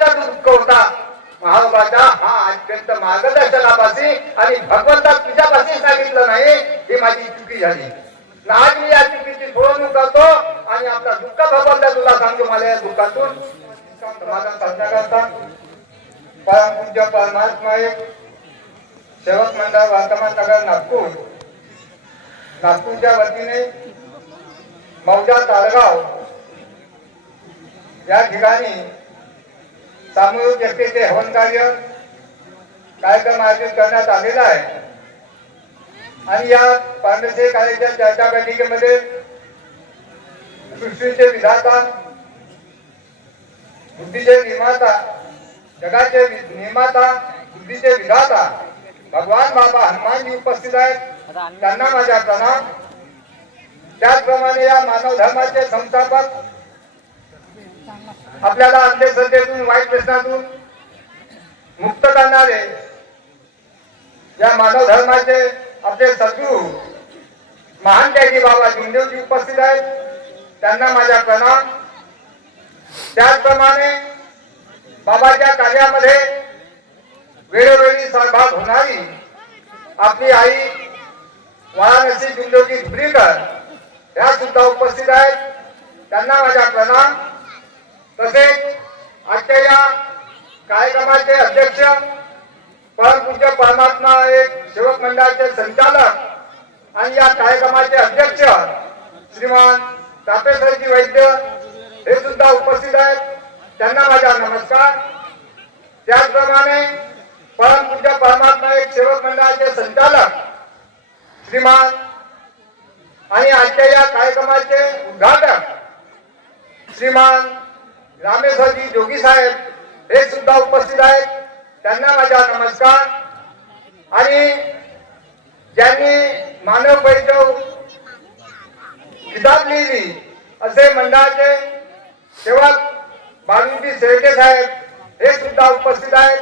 होता महाराजा हा अत्यंत मार्गदर्शनापाशी आणि भगवंता तुझ्यापाशी सांगितलं नाही ही माझी चुकी झाली. आज मी या चुकीची सोडवणूक करतो आणि आपला दुःख भगवंता तुला सांगतो मला या दुःखातून. समाधान साधण्याकरता परमपूज्य परमात्मा एक सेवक मंडळ वर्तमान नगर नागपूर. नागपूरच्या वतीने मौजा तारगाव. या ठिकाणी सामूहिक व्यक्तीचे हवन कार्य कार्यक्रम आयोजित करण्यात आलेला आहे. आणि या पांडसे कार्याच्या चर्चा बैठकीमध्ये सृष्टीचे विधाता बुद्धीचे निर्माता जगाचे निर्माता बुद्धीचे विधाता भगवान बाबा हनुमानजी उपस्थित आहेत. त्यांना माझ्या प्रणाम. त्याचप्रमाणे या मानव धर्माचे संस्थापक आपल्याला अंधश्रद्धेतून वाईट व्यसनातून मुक्त करणारे या मानव धर्माचे आपले सद्गुरू महान त्यागी बाबा जुंदेवजी उपस्थित आहेत. त्यांना माझ्या प्रणाम. त्याचप्रमाणे बाबाच्या कार्यामध्ये वेळोवेळी सहभाग होणारी आपली आई वाराणसी जुंदेवजी धुरीकर ह्या सुद्धा उपस्थित आहेत. त्यांना माझ्या प्रणाम. तसेच आजच्या या कार्यक्रमाचे अध्यक्ष परमपूज्य परमात्मा एक सेवक मंडळाचे संचालक आणि या कार्यक्रमाचे अध्यक्ष श्रीमान तापेसरजी वैद्य हे सुद्धा उपस्थित आहेत. त्यांना माझा नमस्कार. त्याचप्रमाणे परमपूज्य परमात्मा एक सेवक मंडळाचे संचालक श्रीमान आणि आजच्या या कार्यक्रमाचे उद्घाटक श्रीमान रामेश्वरजी जोगी साहेब हे सुद्धा उपस्थित आहेत. त्यांना माझा नमस्कार. आणि ज्यांनी मानव पैजव किताब लिहिली असे मंडळाचे सेवक बाळूजी शेळके साहेब हे सुद्धा उपस्थित आहेत.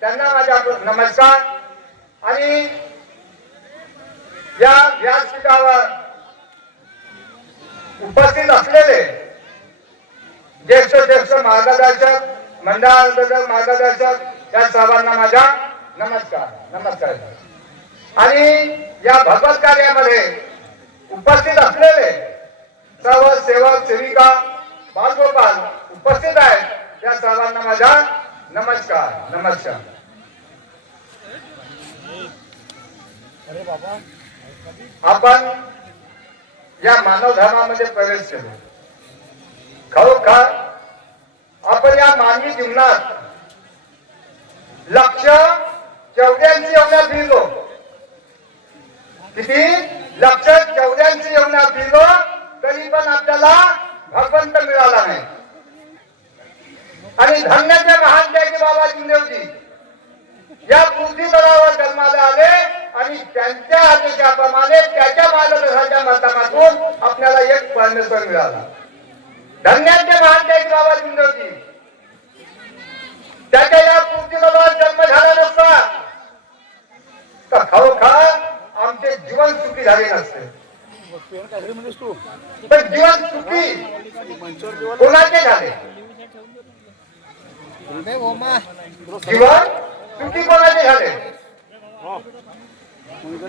त्यांना माझा नमस्कार. आणि या व्यासपीठावर उपस्थित असलेले ज्येष्ठ ज्येष्ठ मार्गदर्शक मंडळांतर्गत मार्गदर्शक या सर्वांना माझा नमस्कार नमस्कार. आणि या भगवत कार्यामध्ये उपस्थित असलेले सर्व सेवक सेविका बालगोपाल उपस्थित आहेत या सर्वांना माझा नमस्कार नमस्कार. आपण या मानव धर्मामध्ये प्रवेश केलो. खरोखर आपण या मानवी जीवनात लक्ष चौद्यांशी एवढ्या फिरलो किती? लक्ष चौद्यांशी एवढ्या फिरलो तरी पण आपल्याला भगवंत मिळाला नाही. आणि धन्याचे महान की बाबा जिंदेवजी या पृथ्वी तलावर जन्माला आले आणि त्यांच्या आदेशाप्रमाणे त्याच्या मार्गदर्शनाच्या माध्यमातून आपल्याला एक परमेश्वर मिळाला. धन्याचे महान की बाबा जिंदेवजी त्याच्या या तलावर जन्म झाला नसता. तर खरोखर आमचे जीवन सुखी झाले नसते. पण जीवन सुखी कोणाचे झाले? जीवन सुखी कोणाचे झाले?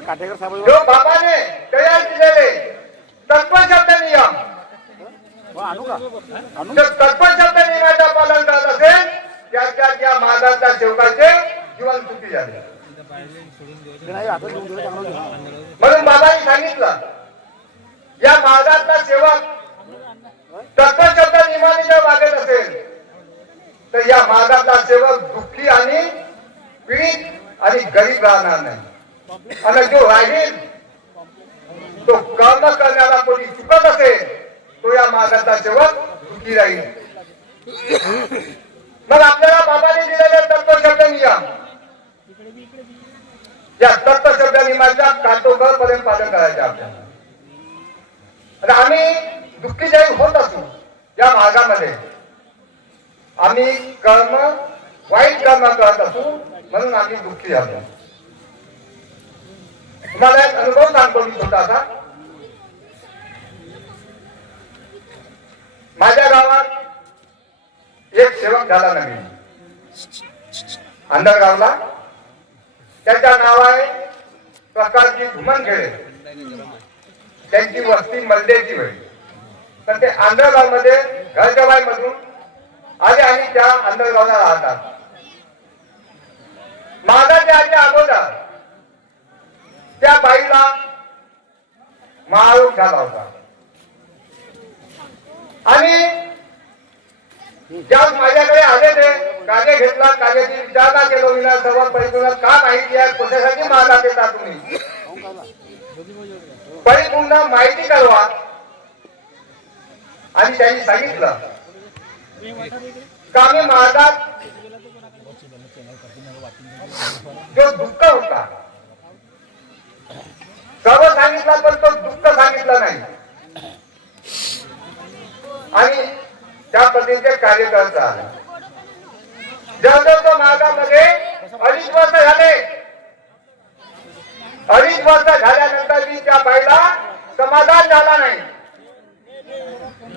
काटेकर साहेब जो बाबाने तयार केलेले तत्वशब्द नियम आणू का आणू जर तत्वशब्द नियमाचं पालन करत असेल त्याच्या त्या मार्गाच्या सेवकाचे जीवन सुखी झाले. म्हणून बाबांनी सांगितलं या मार्गाचा सेवक तत्वशब्द नियमाने जर वागत असेल तर या मार्गाचा सेवक दुःखी आणि पीडित आणि गरीब राहणार नाही. आणि जो राहील तो कर्म करण्याला कोणी चुकत असेल तो या मार्गाचा सेवक दुःखी राहील. मग आपल्याला बाबाने दिलेले तत्वशब्द नियम या तत्वशब्द नियमाच्या काटोकर पर्यंत पालन करायचे आपल्याला. आम्ही दुःखी जाई होत असू या मार्गामध्ये. आम्ही कर्म वाईट कर्म करत असू म्हणून आम्ही दुःखी झालो. तुम्हाला एक अनुभव सांगतो मी छोटासा. माझ्या गावात एक सेवक झाला नवीन. अंडरगावला त्याच्या नाव आहे प्रकारची धुमनखेडे त्यांची वस्ती मल्लेची होईल तर ते आंधळगावमध्ये घरजवाई मधून आले आणि त्या आंधळगावला राहतात. माझा आजी अगोदर. त्या बाईला महाळूक झाला होता. आणि ज्या माझ्याकडे आले ते कागे घेतला कागेची विचारणा केलो विधानसभा परिपूर्ण का माहिती आहे? कशासाठी मागा देता तुम्ही? परिपूर्ण माहिती कळवा. आणि त्यांनी सांगितलं कामे मी महाराज जो दुःख होता. सर्व सांगितला पण तो दुःख सांगितलं नाही. आणि त्या पद्धतीचे कार्य करत आले मागामध्ये अडीच वर्ष झाले. अडीच वर्ष झाल्यानंतर मी त्या बाईला समाधान झाला नाही.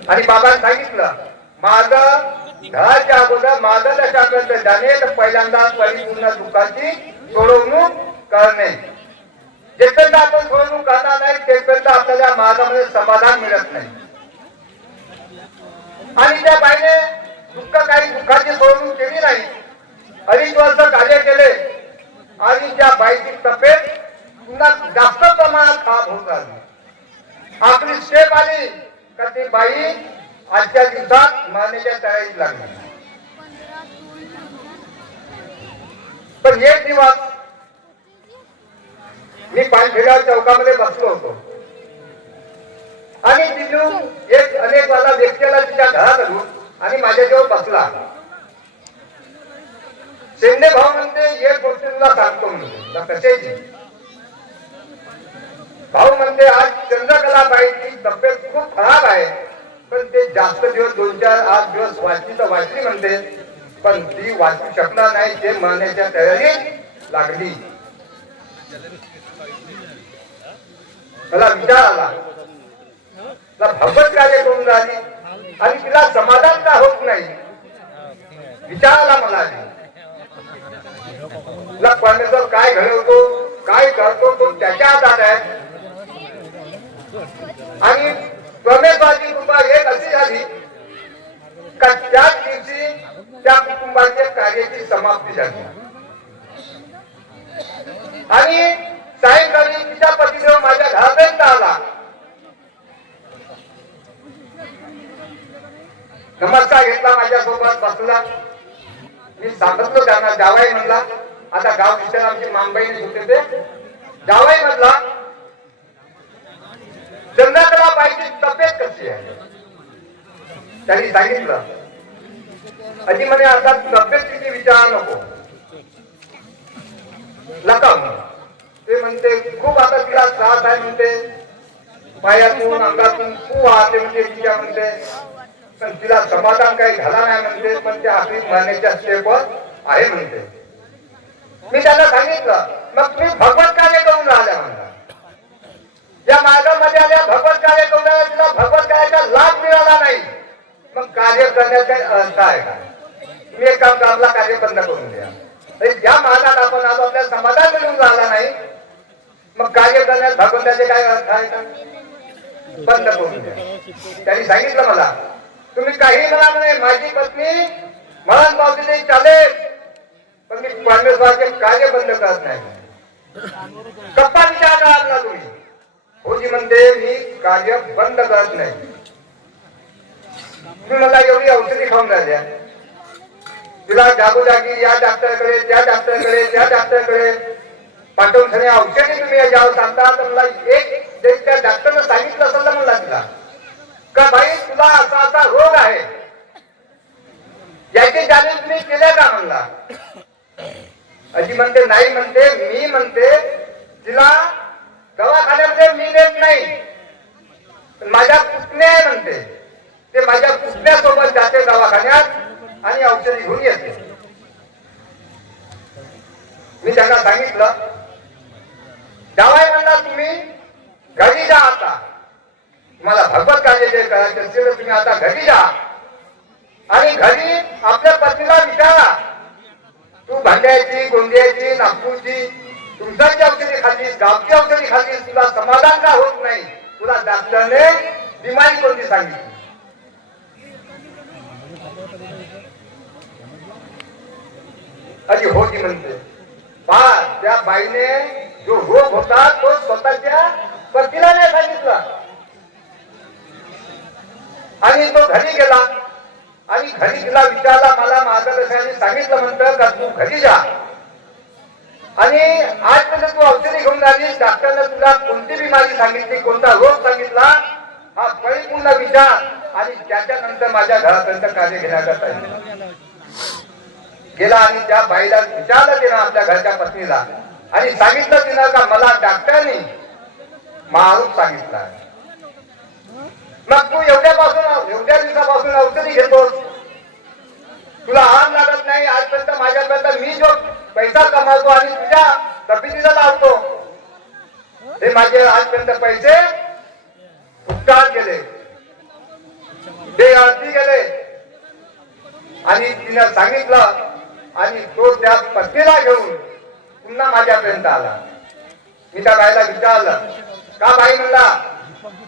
आणि बाबांनी सांगितलं माझं घराच्या अगोदर माझं त्याच्यापर्यंत जाणे तर पहिल्यांदा परिपूर्ण दुःखाची सोडवणूक करणे. जेपर्यंत आपण सोडवणूक करणार नाही तेपर्यंत आपल्याला माझ्यामध्ये समाधान मिळत नाही. आणि त्या बाईने दुःख काही दुःखाची सोडवणूक केली नाही. अडीच वर्ष कार्य केले. आणि त्या बाईची तब्येत पुन्हा जास्त प्रमाणात खराब होत राहिली. आपली स्टेप आली का ती बाई आजच्या दिवसात मानेच्या तयारीत लागली. पण एक दिवस मी पानखेडा चौकामध्ये बसलो होतो. आम्ही तिथून एक अनेक वाला व्यक्तीला तिच्या घरात आलो आणि माझ्याजवळ बसला. शेंडे भाऊ म्हणते एक गोष्ट तुला सांगतो म्हणून. कशाची भाऊ म्हणते आज चंद्रकला बाईची तब्येत खूप खराब आहे पण ते जास्त दिवस दोन चार आठ दिवस वाचली तर वाचली म्हणते पण ती वाचू शकणार नाही ते म्हणण्याच्या तयारीत लागली. मला विचार आला. तिला भगवत कार्य करून राहिली. आणि तिला समाधान का होत नाही? विचार आला मला आधी. तिला परमेश्वर काय घडवतो काय करतो तो त्याच्या हातात आहे. आणि परमेश्वराची कृपा एक अशी झाली का त्याच दिवशी त्या कुटुंबाच्या कार्याची समाप्ती झाली. आणि सायंकाळी तिच्या पतीदेव माझ्या घरापर्यंत आला. नमस्कार घेतला माझ्यासोबत बसला. मी सांगितलं त्यांना जावाई म्हणला. आता गाव किचन आमची मांबाईने होते ते. जावाई म्हणला चंद्रकला बाईची तब्येत कशी आहे? त्यांनी सांगितलं अजी म्हणे आता तब्येतीची विचार नको. लता ते म्हणते खूप आता तिला त्रास आहे म्हणते. पायातून अंगातून खूप वाहते म्हणजे तिच्या म्हणते. पण तिला समाधान काही झाला नाही म्हणते पण ते आपली मारण्याच्या स्टेपवर आहे म्हणते. मी त्यांना सांगितलं मग तुम्ही भगवत कार्य करून राहिल्या म्हणला या मार्गामध्ये आल्या भगवत कार्य करून राहिल्या तिला भगवत कार्याचा लाभ मिळाला नाही. मग कार्य करण्याचा अर्थ आहे का? तुम्ही एक काम आपला कार्य बंद करून द्या. तरी ज्या मार्गात आपण आलो आपल्याला समाधान मिळून राहिला नाही मग कार्य करण्यात भगवंताचे काय अर्थ आहे का? बंद करून द्या. त्यांनी सांगितलं मला तुम्ही काही म्हणा म्हणे माझी पत्नी मरण पावती चालेल. पण मी परमेश्वराचे कार्य बंद करत नाही. कप्पा विचार आणला तुम्ही. होजी म्हणते मी कार्य बंद करत नाही. तुम्ही मला एवढी औषधी खाऊन राहिल्या. तिला जागोजागी या डॉक्टरकडे त्या डॉक्टरकडे त्या डॉक्टरकडे पाठवून सगळे औषधी तुम्ही याच्यावर सांगता. तर मला एक त्या डॉक्टरनं सांगितलं असेल तर म्हणला तिला. का भाई तुला असा असा रोग आहे? याची जाणीव तुम्ही केल्या का म्हणला अशी म्हणते नाही म्हणते मी म्हणते तिला दवाखान्यामध्ये मी नेत नाही. माझ्या पुतण्या आहे म्हणते. ते माझ्या पुतण्यासोबत जाते दवाखान्यात आणि औषधी घेऊन येते. मी त्यांना सांगितलं जावाय म्हणला तुम्ही घरी जा आता. तुम्हाला भगवत कार्य जे करायचे असेल तर तुम्ही आता घरी जा. आणि घरी आपल्या पत्नीला विचारा. तू भांड्याची गोंदियाची नागपूरची तुमच्याची औषधी खाल्लीस गावची औषधी खाल्लीस तुला समाधान का होत नाही? तुला डॉक्टरने बिमारी कोणती सांगितली? अशी होती म्हणते. पा त्या बाईने जो रोग होता तो स्वतःच्या पतीला नाही सांगितला. आणि तो घरी गेला. आणि घरी तिला विचारला मला मार्गदर्शनाने सांगितलं म्हणतं का तू घरी जा? आणि आजपर्यंत तू औषधी घेऊन आलीस. डॉक्टरने तुला कोणती बिमारी सांगितली कोणता रोग सांगितला? हा परिपूर्ण विचार आणि त्याच्यानंतर माझ्या घरापर्यंत कार्य घेण्याकरता गेला आणि त्या बाईला विचारलं तिनं आपल्या घरच्या पत्नीला. आणि सांगितलं तिनं का मला डॉक्टरनी महारूप सांगितला मग तू एवढ्यापासून एवढ्या दिवसापासून औषधी घेतोस. तुला आराम लागत नाही आजपर्यंत माझ्यापर्यंत मी जो पैसा कमावतो आणि तुझ्या तब्येतीचा लावतो हे माझे आजपर्यंत पैसे फुटकात गेले ते अर्थी गेले आणि तिनं सांगितलं आणि तो त्या पत्नीला घेऊन पुन्हा माझ्यापर्यंत आला. मी त्या बाईला विचारलं का बाई म्हणला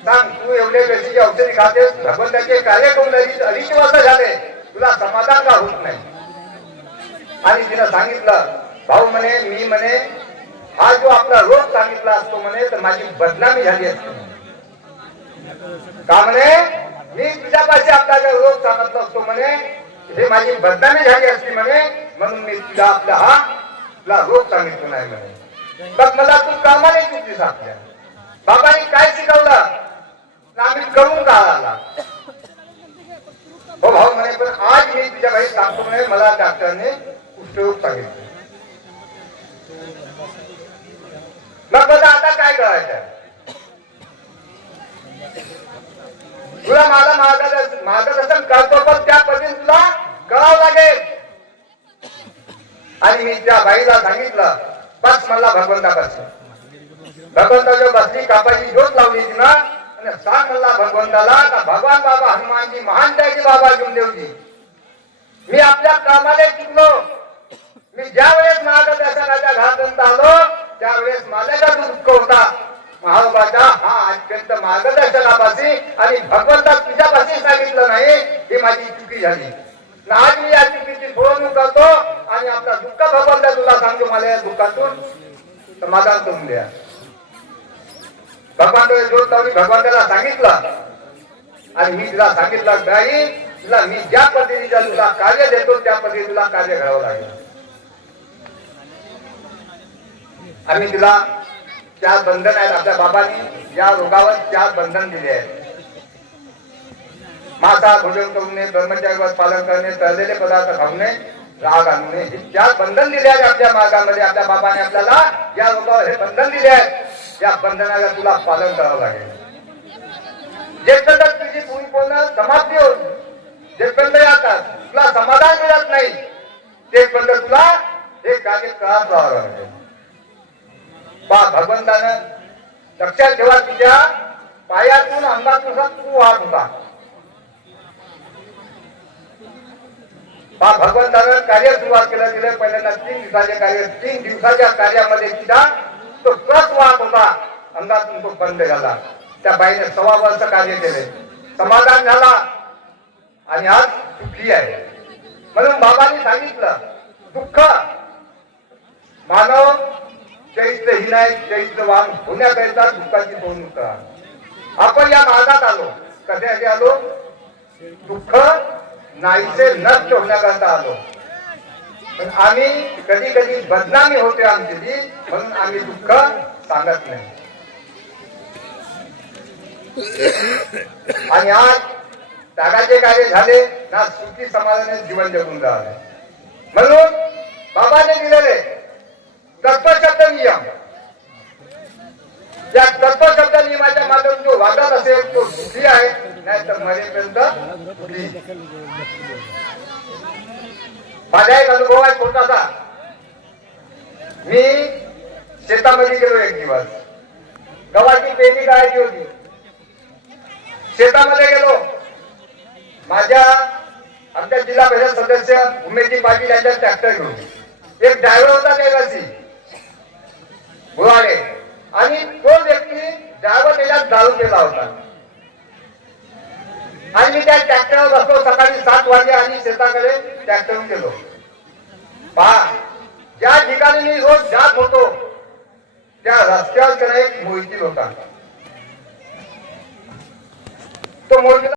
सांग तू एवढे वेळची औषधी खातेस भगवंताचे कार्य करून अडीच झाले तुला समाधान का होत नाही? आणि तिनं सांगितलं भाऊ म्हणे मी म्हणे हा जो आपला रोग सांगितला असतो म्हणे तर माझी बदनामी झाली असते. का म्हणे? मी तुझ्यापाशी आपला जो रोग सांगितला असतो म्हणे हे माझी बदनामी झाली असती म्हणे म्हणून मी तुझा आपला हा तुला रोग सांगितलो नाही म्हणे. मग मला तू कामाने चुकी आपल्या. बाबांनी काय शिकवलं? तर आम्ही करून का आला हो भाऊ म्हणे पण आज मी तुझ्या बाई सांगतो म्हणे मला डॉक्टरने कुष्ठरोग सांगितलं. मग बघा आता काय करायचं. तुला मला मार्गदर्शन मार्गदर्शन करतो पण त्या पद्धतीने तुला करावं लागेल. आणि मी त्या बाईला सांगितलं बस मला भगवंतापासून. भगवंताच्या बसली कापाची ज्योत लावली तिनं आणि सांग म्हणला भगवंताला का भगवान बाबा हनुमानजी महान त्याची बाबा घेऊन देवजी मी आपल्या कामाला चुकलो मी ज्या वेळेस मार्गदर्शनाच्या घरापर्यंत आलो त्यावेळेस माझ्याचा दुःख होता महाबाचा हा अत्यंत मार्गदर्शनापाशी आणि भगवंता तुझ्यापाशी सांगितलं नाही ही माझी चुकी झाली आणि आज मी या चुकीची सोडवणूक करतो आणि आपला दुःख भगवंता तुला सांगतो मला या दुःखातून समाधान करून द्या भगवंताला ज्योत लावली भगवंताला सांगितला. आणि मी तिला सांगितलं नाही तुला मी ज्या पद्धतीने तुला कार्य देतो त्या पद्धतीने तुला कार्य करावं लागेल. आम्ही तिला चार बंधन आहेत आपल्या बाबांनी या रोगावर चार बंधन दिले आहेत. माता भोजन करणे नये पालन करणे तळलेले पदार्थ खाऊ राग आणणे हे चार बंधन दिले आहेत आपल्या मार्गामध्ये आपल्या बाबाने आपल्याला या रोगावर हे बंधन दिले आहेत. या बंधनाला तुला पालन करावं लागेल. जेपर्यंत तुझी पूर्ण समाप्ती होत जेपर्यंत आता तुला समाधान मिळत नाही. तेपर्यंत तुला हे कार्य करत राहावं लागेल. पा भगवंतानं लक्षात ठेवा तुझ्या पायातून अंगातून तू वाहत होता. पा भगवंतानं कार्य सुरुवात केलं गेलं पहिल्यांदा तीन दिवसाचे कार्य तीन दिवसाच्या कार्यामध्ये सुद्धा तो कस वाहत होता. अंगातून तो बंद झाला. त्या बाईने सव्वा वर्ष कार्य केले समाधान झाला. आणि आज सुखी आहे. म्हणून बाबांनी सांगितलं दुःख मानव चैत्रहीन आहे चैत्रवान होण्याकरिता दुःखाची दोन करा. आपण या मार्गात आलो. कशासाठी आलो? दुःख नाहीसे नष्ट होण्याकरता आलो. पण आम्ही कधी कधी बदनामी होते आमची म्हणून आम्ही दुःख सांगत नाही. आणि आज त्यागाचे कार्य झाले ना सुखी समाजाने जीवन जगून राहिले. म्हणून बाबाने दिलेले तत्वशब्द नियम. या तत्वशब्द नियमाच्या माध्यमातून जो वागत असेल तो सुखी आहे नाही तर मरेपर्यंत माझा एक अनुभव आहे छोटासा. मी शेतामध्ये गेलो एक दिवस. गव्हाची पेरणी करायची होती. शेतामध्ये गेलो. माझ्या आमच्या जिल्हा परिषद सदस्य उमेशजी पाटील यांच्या ट्रॅक्टर घेऊन. एक ड्रायव्हर होता त्यावेळी बुवाडे. आणि तो व्यक्ती ड्रायव्हर त्याच्यात दारू केला होता. आणि मी त्या ट्रॅक्टरवर बसलो सकाळी सात वाजले आणि शेताकडे ट्रॅक्टरहून गेलो. पहा ज्या ठिकाणी मी रोज जात होतो त्या रस्त्यावर एक मोहिती होता. तो मोहितीला